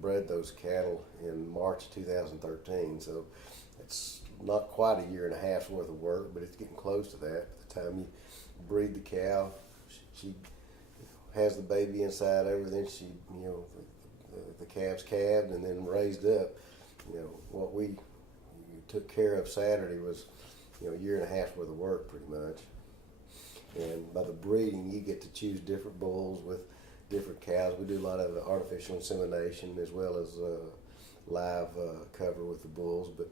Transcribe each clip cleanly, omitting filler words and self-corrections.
bred those cattle in March 2013, so it's not quite a year and a half's worth of work, but it's getting close to that. By the time you breed the cow, she has the baby inside of her, then she, the calf's calved and then raised up. What we took care of Saturday was, a year and a half's worth of work pretty much. And by the breeding, you get to choose different bulls with different cows. We do a lot of artificial insemination as well as live cover with the bulls, but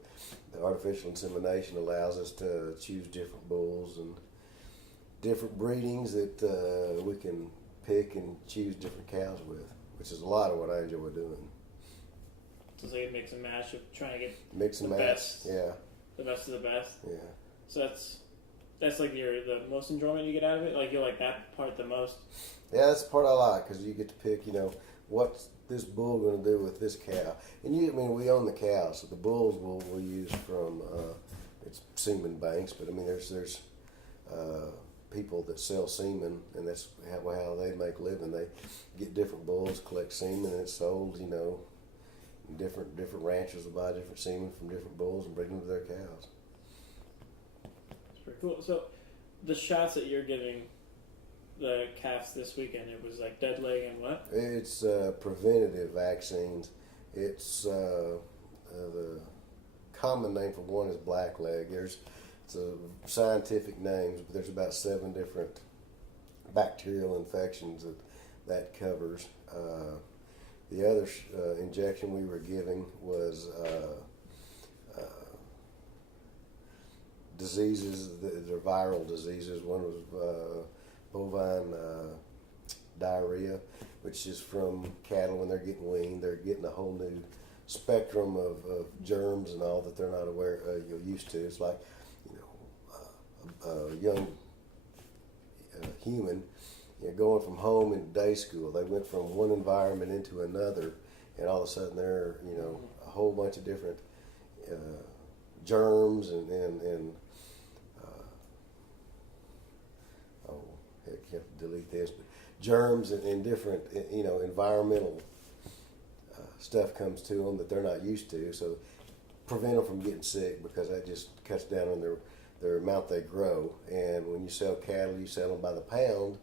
the artificial insemination allows us to choose different bulls and different breedings that we can pick and choose different cows with, which is a lot of what I enjoy doing. So it's like a mix and match of trying to get mix and the match, best, yeah, the best of the best. Yeah. So that's like the most enjoyment you get out of it. Like you like that part the most. Yeah, that's the part I like because you get to pick. What's this bull going to do with this cow? And we own the cows, so the bulls we'll use from it's semen banks. But there's people that sell semen, and that's how they make a living. They get different bulls, collect semen, and it's sold. Different ranchers will buy different semen from different bulls and bring them to their cows. That's pretty cool. So the shots that you're giving the calves this weekend, it was like dead leg and what? It's preventative vaccines. It's the common name for one is blackleg. It's a scientific names, but there's about 7 different bacterial infections that covers. The other injection we were giving was diseases. They're viral diseases. One was bovine diarrhea, which is from cattle when they're getting weaned. They're getting a whole new spectrum of germs and all that they're not aware used to. It's like a young human going from home into day school. They went from one environment into another, and all of a sudden they're a whole bunch of different germs and oh heck, you have to delete this, but germs and different environmental stuff comes to them that they're not used to. So prevent them from getting sick, because that just cuts down on their amount they grow. And when you sell cattle, you sell them by the pound.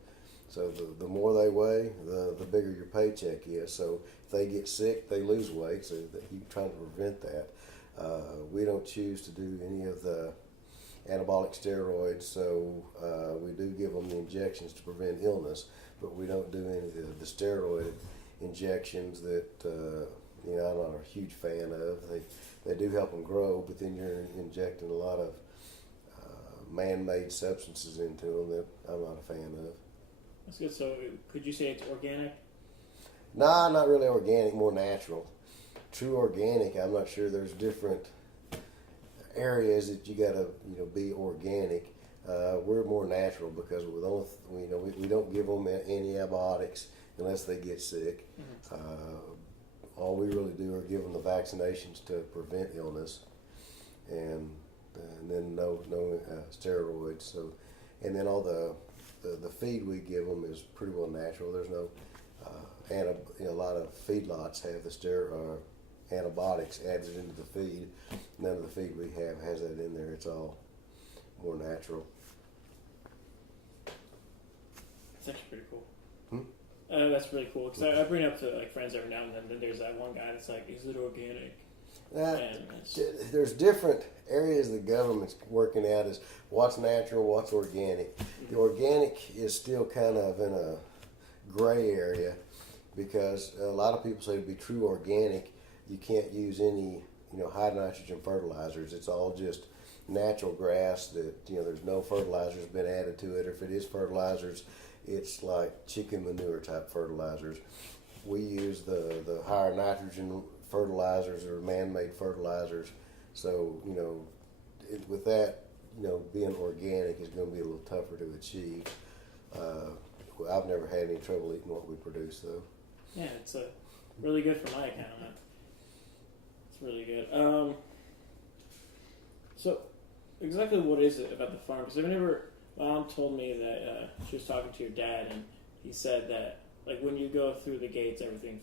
So the more they weigh, the bigger your paycheck is. So if they get sick, they lose weight. So that you try to prevent that. We don't choose to do any of the anabolic steroids, so we do give them the injections to prevent illness, but we don't do any of the steroid injections that I'm not a huge fan of. They do help them grow, but then you're injecting a lot of man-made substances into them that I'm not a fan of. That's good. So could you say it's organic? Nah, not really organic, more natural. True organic, I'm not sure. There's different areas that you gotta be organic. We're more natural because we don't give them antibiotics unless they get sick. Mm-hmm. All we really do are give them the vaccinations to prevent illness, and then no steroids. So, and then all the feed we give them is pretty well natural. There's no a lot of feedlots have the antibiotics added into the feed. None of the feed we have has that in there. It's all more natural. That's actually pretty cool. That's really cool, because I bring it up to friends every now and then. Then there's that one guy that's like, "Is it organic?" There's different areas the government's working out is what's natural, what's organic. Mm-hmm. The organic is still kind of in a gray area, because a lot of people say to be true organic, you can't use any high nitrogen fertilizers. It's all just natural grass that there's no fertilizers been added to it. Or if it is fertilizers, it's like chicken manure type fertilizers. We use the higher nitrogen fertilizers or man-made fertilizers. So with that, being organic is going to be a little tougher to achieve. I've never had any trouble eating what we produce, though. Yeah, it's really good for my account. It's really good. So, exactly what is it about the farm? Because Mom told me that she was talking to your dad, and he said that when you go through the gates, everything